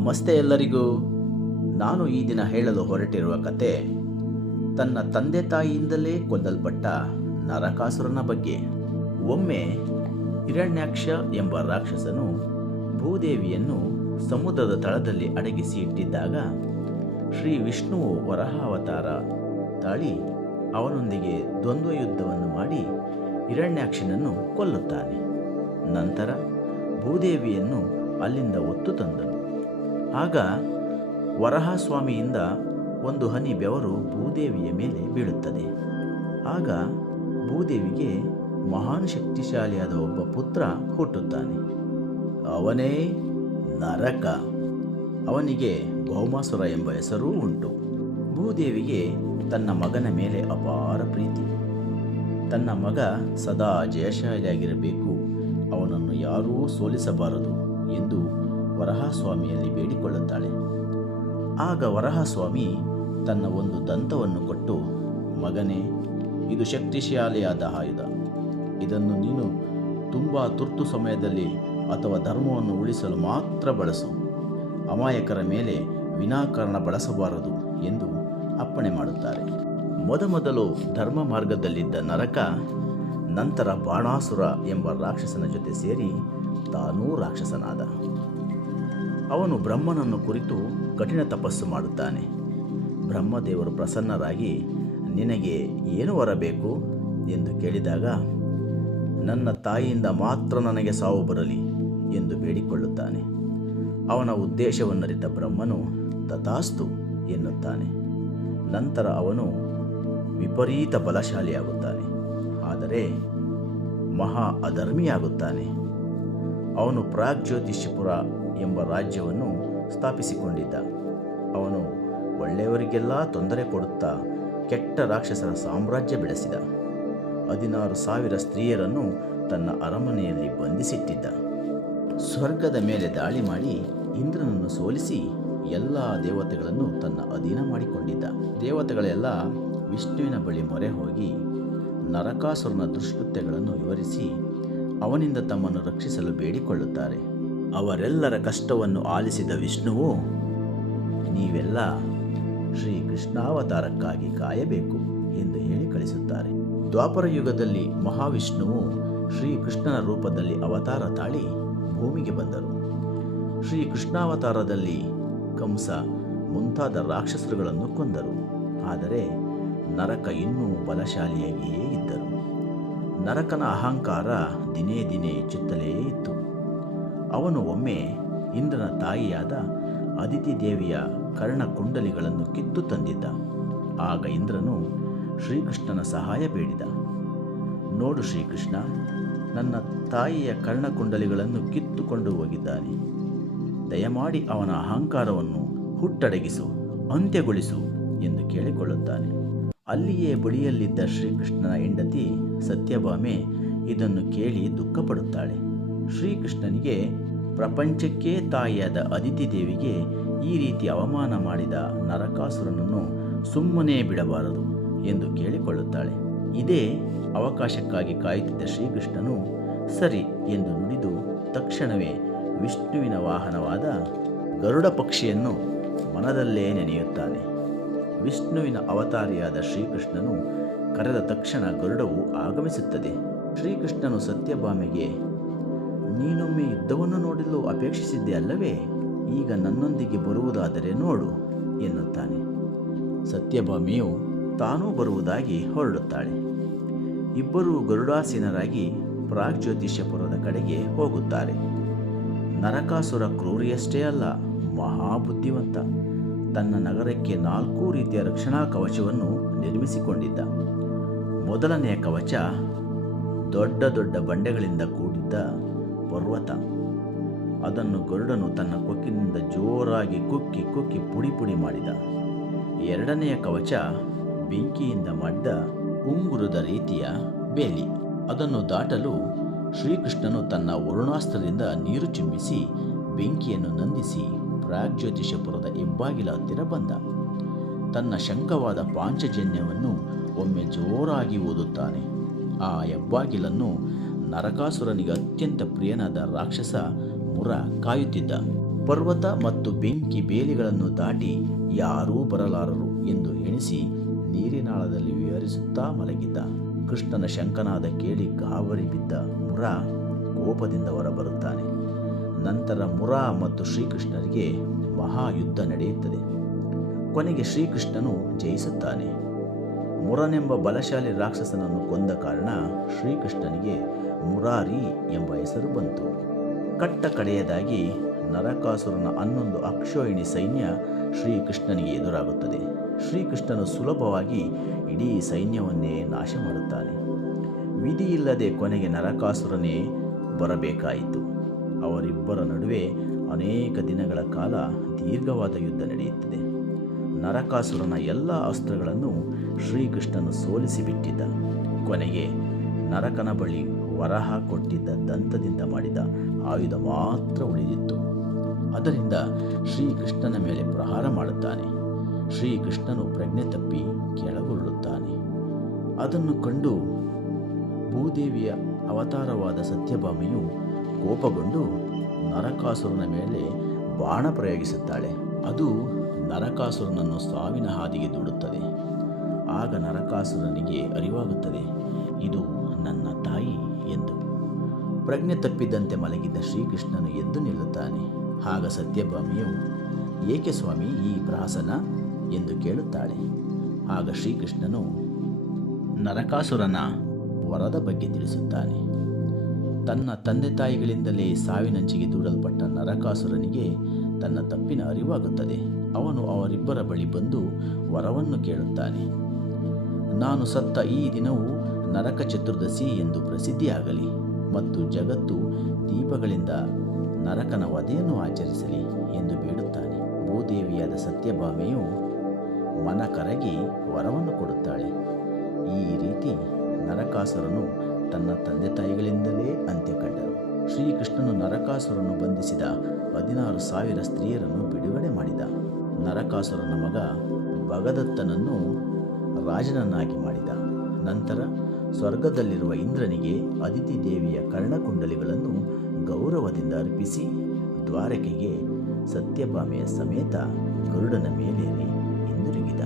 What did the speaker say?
ನಮಸ್ತೆ ಎಲ್ಲರಿಗೂ. ನಾನು ಈ ದಿನ ಹೇಳಲು ಹೊರಟಿರುವ ಕತೆ, ತನ್ನ ತಂದೆ ತಾಯಿಯಿಂದಲೇ ಕೊಲ್ಲಲ್ಪಟ್ಟ ನರಕಾಸುರನ ಬಗ್ಗೆ. ಒಮ್ಮೆ ಹಿರಣ್ಯಾಕ್ಷ ಎಂಬ ರಾಕ್ಷಸನು ಭೂದೇವಿಯನ್ನು ಸಮುದ್ರದ ತಳದಲ್ಲಿ ಅಡಗಿಸಿ ಇಟ್ಟಿದ್ದಾಗ, ಶ್ರೀ ವಿಷ್ಣುವು ವರಹಾವತಾರ ತಾಳಿ ಅವನೊಂದಿಗೆ ದ್ವಂದ್ವ ಯುದ್ಧವನ್ನು ಮಾಡಿ ಹಿರಣ್ಯಾಕ್ಷನನ್ನು ಕೊಲ್ಲುತ್ತಾನೆ. ನಂತರ ಭೂದೇವಿಯನ್ನು ಅಲ್ಲಿಂದ ಒತ್ತು ತಂದನು. ಆಗ ವರಹಸ್ವಾಮಿಯಿಂದ ಒಂದು ಹನಿ ಬೆವರು ಭೂದೇವಿಯ ಮೇಲೆ ಬೀಳುತ್ತದೆ. ಆಗ ಭೂದೇವಿಗೆ ಮಹಾನ್ ಶಕ್ತಿಶಾಲಿಯಾದ ಒಬ್ಬ ಪುತ್ರ ಹುಟ್ಟುತ್ತಾನೆ. ಅವನೇ ನರಕ. ಅವನಿಗೆ ಭೌಮಾಸುರ ಎಂಬ ಹೆಸರೂ ಉಂಟು. ಭೂದೇವಿಗೆ ತನ್ನ ಮಗನ ಮೇಲೆ ಅಪಾರ ಪ್ರೀತಿ. ತನ್ನ ಮಗ ಸದಾ ಜಯಶಾಲಿಯಾಗಿರಬೇಕು. ಅವನನ್ನು ಯಾರೂ ಸೋಲಿಸಬಾರದು ಎಂದು ವರಹಸ್ವಾಮಿಯಲ್ಲಿ ಬೇಡಿಕೊಳ್ಳುತ್ತಾಳೆ. ಆಗ ವರಹಸ್ವಾಮಿ ತನ್ನ ಒಂದು ದಂತವನ್ನು ಕೊಟ್ಟು, ಮಗನೇ, ಇದು ಶಕ್ತಿಶಾಲಿಯಾದ ಆಯುಧ. ಇದನ್ನು ನೀನು ತುಂಬ ತುರ್ತು ಸಮಯದಲ್ಲಿ ಅಥವಾ ಧರ್ಮವನ್ನು ಉಳಿಸಲು ಮಾತ್ರ ಬಳಸು. ಅಮಾಯಕರ ಮೇಲೆ ವಿನಾಕಾರಣ ಬಳಸಬಾರದು ಎಂದು ಅಪ್ಪಣೆ ಮಾಡುತ್ತಾರೆ. ಮೊದಮೊದಲು ಧರ್ಮ ಮಾರ್ಗದಲ್ಲಿದ್ದ ನರಕ, ನಂತರ ಬಾಣಾಸುರ ಎಂಬ ರಾಕ್ಷಸನ ಜೊತೆ ಸೇರಿ ತಾನೂ ರಾಕ್ಷಸನಾದ. ಅವನು ಬ್ರಹ್ಮನನ್ನು ಕುರಿತು ಕಠಿಣ ತಪಸ್ಸು ಮಾಡುತ್ತಾನೆ. ಬ್ರಹ್ಮದೇವರು ಪ್ರಸನ್ನರಾಗಿ, ನಿನಗೆ ಏನು ವರಬೇಕು? ಎಂದು ಕೇಳಿದಾಗ, ನನ್ನ ತಾಯಿಯಿಂದ ಮಾತ್ರ ನನಗೆ ಸಾವು ಬರಲಿ, ಎಂದು ಬೇಡಿಕೊಳ್ಳುತ್ತಾನೆ. ಅವನ ಉದ್ದೇಶವನ್ನರಿತ ಬ್ರಹ್ಮನು, ತಥಾಸ್ತು, ಎನ್ನುತ್ತಾನೆ. ನಂತರ ಅವನು ವಿಪರೀತ ಬಲಶಾಲಿಯಾಗುತ್ತಾನೆ. ಆದರೆ ಮಹಾ ಅಧರ್ಮಿಯಾಗುತ್ತಾನೆ. ಅವನು ಪ್ರಾಗ್ಜ್ಯೋತಿಷ್ಯಪುರ ಎಂಬ ರಾಜ್ಯವನ್ನು ಸ್ಥಾಪಿಸಿಕೊಂಡಿದ್ದ. ಅವನು ಒಳ್ಳೆಯವರಿಗೆಲ್ಲ ತೊಂದರೆ ಕೊಡುತ್ತಾ ಕೆಟ್ಟ ರಾಕ್ಷಸರ ಸಾಮ್ರಾಜ್ಯ ಬೆಳೆಸಿದ. ಹದಿನಾರು ಸಾವಿರ ಸ್ತ್ರೀಯರನ್ನು ತನ್ನ ಅರಮನೆಯಲ್ಲಿ ಬಂಧಿಸಿಟ್ಟಿದ್ದ. ಸ್ವರ್ಗದ ಮೇಲೆ ದಾಳಿ ಮಾಡಿ ಇಂದ್ರನನ್ನು ಸೋಲಿಸಿ ಎಲ್ಲ ದೇವತೆಗಳನ್ನು ತನ್ನ ಅಧೀನ ಮಾಡಿಕೊಂಡಿದ್ದ. ದೇವತೆಗಳೆಲ್ಲ ವಿಷ್ಣುವಿನ ಬಳಿ ಮೊರೆ ಹೋಗಿ ನರಕಾಸುರನ ದುಷ್ಕೃತ್ಯಗಳನ್ನು ವಿವರಿಸಿ ಅವನಿಂದ ತಮ್ಮನ್ನು ರಕ್ಷಿಸಲು ಬೇಡಿಕೊಳ್ಳುತ್ತಾರೆ. ಅವರೆಲ್ಲರ ಕಷ್ಟವನ್ನು ಆಲಿಸಿದ ವಿಷ್ಣುವು, ನೀವೆಲ್ಲ ಶ್ರೀ ಕೃಷ್ಣಾವತಾರಕ್ಕಾಗಿ ಕಾಯಬೇಕು ಎಂದು ಹೇಳಿ ಕಳಿಸುತ್ತಾರೆ. ದ್ವಾಪರ ಯುಗದಲ್ಲಿ ಮಹಾವಿಷ್ಣುವು ಶ್ರೀ ಕೃಷ್ಣನ ರೂಪದಲ್ಲಿ ಅವತಾರ ತಾಳಿ ಭೂಮಿಗೆ ಬಂದರು. ಶ್ರೀ ಕೃಷ್ಣಾವತಾರದಲ್ಲಿ ಕಂಸ ಮುಂತಾದ ರಾಕ್ಷಸರುಗಳನ್ನು ಕೊಂದರು. ಆದರೆ ನರಕ ಇನ್ನೂ ಬಲಶಾಲಿಯಾಗಿಯೇ ಇದ್ದರು. ನರಕನ ಅಹಂಕಾರ ದಿನೇ ದಿನೇ ಹೆಚ್ಚುತ್ತಲೇ ಇತ್ತು. ಅವನು ಒಮ್ಮೆ ಇಂದ್ರನ ತಾಯಿಯಾದ ಅದಿತಿ ದೇವಿಯ ಕರ್ಣಕುಂಡಲಿಗಳನ್ನು ಕಿತ್ತು ತಂದಿದ್ದ. ಆಗ ಇಂದ್ರನು ಶ್ರೀಕೃಷ್ಣನ ಸಹಾಯ ಬೇಡಿದ. ನೋಡು ಶ್ರೀಕೃಷ್ಣ, ನನ್ನ ತಾಯಿಯ ಕರ್ಣಕುಂಡಲಿಗಳನ್ನು ಕಿತ್ತುಕೊಂಡು ಹೋಗಿದ್ದಾನೆ. ದಯಮಾಡಿ ಅವನ ಅಹಂಕಾರವನ್ನು ಹುಟ್ಟಡಗಿಸು, ಅಂತ್ಯಗೊಳಿಸು ಎಂದು ಕೇಳಿಕೊಳ್ಳುತ್ತಾನೆ. ಅಲ್ಲಿಯೇ ಬಳಿಯಲ್ಲಿದ್ದ ಶ್ರೀಕೃಷ್ಣನ ಹೆಂಡತಿ ಸತ್ಯಭಾಮೆ ಇದನ್ನು ಕೇಳಿ ದುಃಖಪಡುತ್ತಾಳೆ. ಶ್ರೀಕೃಷ್ಣನಿಗೆ ಪ್ರಪಂಚಕ್ಕೇ ತಾಯಿಯಾದ ಅದಿತಿ ದೇವಿಗೆ ಈ ರೀತಿ ಅವಮಾನ ಮಾಡಿದ ನರಕಾಸುರನನ್ನು ಸುಮ್ಮನೆ ಬಿಡಬಾರದು ಎಂದು ಕೇಳಿಕೊಳ್ಳುತ್ತಾಳೆ. ಇದೇ ಅವಕಾಶಕ್ಕಾಗಿ ಕಾಯುತ್ತಿದ್ದ ಶ್ರೀಕೃಷ್ಣನು, ಸರಿ ಎಂದು ನುಡಿದು ತಕ್ಷಣವೇ ವಿಷ್ಣುವಿನ ವಾಹನವಾದ ಗರುಡ ಪಕ್ಷಿಯನ್ನು ಮನದಲ್ಲೇ ನೆನೆಯುತ್ತಾನೆ. ವಿಷ್ಣುವಿನ ಅವತಾರಿಯಾದ ಶ್ರೀಕೃಷ್ಣನು ಕರೆದ ತಕ್ಷಣ ಗರುಡವು ಆಗಮಿಸುತ್ತದೆ. ಶ್ರೀಕೃಷ್ಣನು ಸತ್ಯಭಾಮೆಗೆ ನೀನೊಮ್ಮೆ ಯುದ್ಧವನ್ನು ನೋಡಲು ಅಪೇಕ್ಷಿಸಿದ್ದೆ ಅಲ್ಲವೇ ಈಗ ನನ್ನೊಂದಿಗೆ ಬರುವುದಾದರೆ ನೋಡು, ಎನ್ನುತ್ತಾನೆ. ಸತ್ಯಭಾಮಿಯು ತಾನೂ ಬರುವುದಾಗಿ ಹೊರಡುತ್ತಾಳೆ. ಇಬ್ಬರೂ ಗರುಡಾಸೀನರಾಗಿ ಪ್ರಾಗ್ಜ್ಯೋತಿಷ್ಯಪುರದ ಕಡೆಗೆ ಹೋಗುತ್ತಾರೆ. ನರಕಾಸುರ ಕ್ರೂರಿಯಷ್ಟೇ ಅಲ್ಲ, ಮಹಾಬುದ್ಧಿವಂತ. ತನ್ನ ನಗರಕ್ಕೆ ನಾಲ್ಕು ರೀತಿಯ ರಕ್ಷಣಾ ಕವಚವನ್ನು ನಿರ್ಮಿಸಿಕೊಂಡಿದ್ದ. ಮೊದಲನೆಯ ಕವಚ ದೊಡ್ಡ ದೊಡ್ಡ ಬಂಡೆಗಳಿಂದ ಕೂಡಿದ್ದ ಪರ್ವತ. ಅದನ್ನು ಗರುಡನು ತನ್ನ ಕೊಕ್ಕಿನಿಂದ ಜೋರಾಗಿ ಕುಕ್ಕಿ ಕುಕ್ಕಿ ಪುಡಿ ಪುಡಿ ಮಾಡಿದ. ಎರಡನೆಯ ಕವಚ ಬೆಂಕಿಯಿಂದ ಮಾಡಿದ ಉಂಗುರದ ರೀತಿಯ ಬೇಲಿ. ಅದನ್ನು ದಾಟಲು ಶ್ರೀಕೃಷ್ಣನು ತನ್ನ ವರುಣಾಸ್ತ್ರದಿಂದ ನೀರು ಚಿಮ್ಮಿಸಿ ಬೆಂಕಿಯನ್ನು ನಂದಿಸಿ ಪ್ರಾಗ್ಜ್ಯೋತಿಷಪುರದ ಹೆಬ್ಬಾಗಿಲ ಹತ್ತಿರ ಬಂದ. ತನ್ನ ಶಂಕವಾದ ಪಾಂಚಜನ್ಯವನ್ನು ಒಮ್ಮೆ ಜೋರಾಗಿ ಓದುತ್ತಾನೆ. ಆ ಹೆಬ್ಬಾಗಿಲನ್ನು ನರಕಾಸುರನಿಗೆ ಅತ್ಯಂತ ಪ್ರಿಯನಾದ ರಾಕ್ಷಸ ಮುರ ಕಾಯುತ್ತಿದ್ದ. ಪರ್ವತ ಮತ್ತು ಬೆಂಕಿ ಬೇಲಿಗಳನ್ನು ದಾಟಿ ಯಾರೂ ಬರಲಾರರು ಎಂದು ಎಣಿಸಿ ನೀರಿನಾಳದಲ್ಲಿ ವಿವರಿಸುತ್ತಾ ಮಲಗಿದ್ದ. ಕೃಷ್ಣನ ಶಂಕನಾದ ಕೇಳಿ ಗಾಬರಿ ಬಿದ್ದ ಮುರ ಕೋಪದಿಂದ ಹೊರಬರುತ್ತಾನೆ. ನಂತರ ಮುರ ಮತ್ತು ಶ್ರೀಕೃಷ್ಣರಿಗೆ ಮಹಾಯುದ್ಧ ನಡೆಯುತ್ತದೆ. ಕೊನೆಗೆ ಶ್ರೀಕೃಷ್ಣನು ಜಯಿಸುತ್ತಾನೆ. ಮುರನೆಂಬ ಬಲಶಾಲಿ ರಾಕ್ಷಸನನ್ನು ಕೊಂದ ಕಾರಣ ಶ್ರೀಕೃಷ್ಣನಿಗೆ ಮುರಾರಿ ಎಂಬ ಹೆಸರು ಬಂತು. ಕಟ್ಟ ಕಡೆಯದಾಗಿ ನರಕಾಸುರನ ಹನ್ನೊಂದು ಅಕ್ಷೋಹಿಣಿ ಸೈನ್ಯ ಶ್ರೀಕೃಷ್ಣನಿಗೆ ಎದುರಾಗುತ್ತದೆ. ಶ್ರೀಕೃಷ್ಣನು ಸುಲಭವಾಗಿ ಇಡೀ ಸೈನ್ಯವನ್ನೇ ನಾಶ ಮಾಡುತ್ತಾನೆ. ವಿಧಿಯಿಲ್ಲದೆ ಕೊನೆಗೆ ನರಕಾಸುರನೇ ಬರಬೇಕಾಯಿತು. ಅವರಿಬ್ಬರ ನಡುವೆ ಅನೇಕ ದಿನಗಳ ಕಾಲ ದೀರ್ಘವಾದ ಯುದ್ಧ ನಡೆಯುತ್ತದೆ. ನರಕಾಸುರನ ಎಲ್ಲ ಅಸ್ತ್ರಗಳನ್ನು ಶ್ರೀಕೃಷ್ಣನು ಸೋಲಿಸಿಬಿಟ್ಟಿದ್ದ. ಕೊನೆಗೆ ನರಕನ ಬಳಿ ವರಹ ಕೊಟ್ಟಿದ್ದ ದಂತದಿಂದ ಮಾಡಿದ ಆಯುಧ ಮಾತ್ರ ಉಳಿದಿತ್ತು. ಅದರಿಂದ ಶ್ರೀಕೃಷ್ಣನ ಮೇಲೆ ಪ್ರಹಾರ ಮಾಡುತ್ತಾನೆ. ಶ್ರೀಕೃಷ್ಣನು ಪ್ರಜ್ಞೆ ತಪ್ಪಿ ಕೆಳಗುರುಳುತ್ತಾನೆ. ಅದನ್ನು ಕಂಡು ಭೂದೇವಿಯ ಅವತಾರವಾದ ಸತ್ಯಭಾಮಿಯು ಕೋಪಗೊಂಡು ನರಕಾಸುರನ ಮೇಲೆ ಬಾಣ ಪ್ರಯೋಗಿಸುತ್ತಾಳೆ. ಅದು ನರಕಾಸುರನನ್ನು ಸಾವಿನ ಹಾದಿಗೆ ದೂಡುತ್ತದೆ. ಆಗ ನರಕಾಸುರನಿಗೆ ಅರಿವಾಗುತ್ತದೆ, ಇದು ನನ್ನ ಪ್ರಜ್ಞೆ ತಪ್ಪಿದ್ದಂತೆ ಮಲಗಿದ್ದ ಶ್ರೀಕೃಷ್ಣನು ಎದ್ದು ನಿಲ್ಲುತ್ತಾನೆ. ಆಗ ಸತ್ಯಭಾಮಿಯು, ಏಕೆ ಸ್ವಾಮಿ ಈ ಪ್ರಹಸನ? ಎಂದು ಕೇಳುತ್ತಾಳೆ. ಆಗ ಶ್ರೀಕೃಷ್ಣನು, ನರಕಾಸುರನ ವರದ ಬಗ್ಗೆ ತಿಳಿಸುತ್ತಾನೆ. ತನ್ನ ತಂದೆ ತಾಯಿಗಳಿಂದಲೇ ಸಾವಿನಂಚಿಗೆ ದೂಡಲ್ಪಟ್ಟ ನರಕಾಸುರನಿಗೆ ತನ್ನ ತಪ್ಪಿನ ಅರಿವಾಗುತ್ತದೆ. ಅವನು ಅವರಿಬ್ಬರ ಬಳಿ ಬಂದು ವರವನ್ನು ಕೇಳುತ್ತಾನೆ. ನಾನು ಸತ್ತ ಈ ದಿನವು ನರಕ ಚತುರ್ದಶಿ ಎಂದು ಪ್ರಸಿದ್ಧಿಯಾಗಲಿ. ಮತ್ತು ಜಗತ್ತು ದೀಪಗಳಿಂದ ನರಕನ ವಧೆಯನ್ನು ಆಚರಿಸಲಿ ಎಂದು ಬೇಡುತ್ತಾನೆ. ಭೂದೇವಿಯಾದ ಸತ್ಯಭಾಮೆಯು ಮನ ಕರಗಿ ವರವನ್ನು ಕೊಡುತ್ತಾಳೆ. ಈ ರೀತಿ ನರಕಾಸುರನು ತನ್ನ ತಂದೆ ತಾಯಿಗಳಿಂದಲೇ ಅಂತ್ಯ ಕಂಡರು ಶ್ರೀಕೃಷ್ಣನು ನರಕಾಸುರನ್ನು ಬಂಧಿಸಿದ ಹದಿನಾರು ಸಾವಿರ ಸ್ತ್ರೀಯರನ್ನು ಬಿಡುಗಡೆ ಮಾಡಿದ. ನರಕಾಸುರನ ಮಗ ಭಗದತ್ತನನ್ನು ರಾಜನನ್ನಾಗಿ ಮಾಡಿದ. ನಂತರ ಸ್ವರ್ಗದಲ್ಲಿರುವ ಇಂದ್ರನಿಗೆ ಅದಿತಿ ದೇವಿಯ ಕರ್ಣಕುಂಡಲಿಗಳನ್ನು ಗೌರವದಿಂದ ಅರ್ಪಿಸಿ ದ್ವಾರಕೆಗೆ ಸತ್ಯಭಾಮೆಯ ಸಮೇತ ಗರುಡನ ಮೇಲೇರಿ ಹಿಂದಿರುಗಿದ.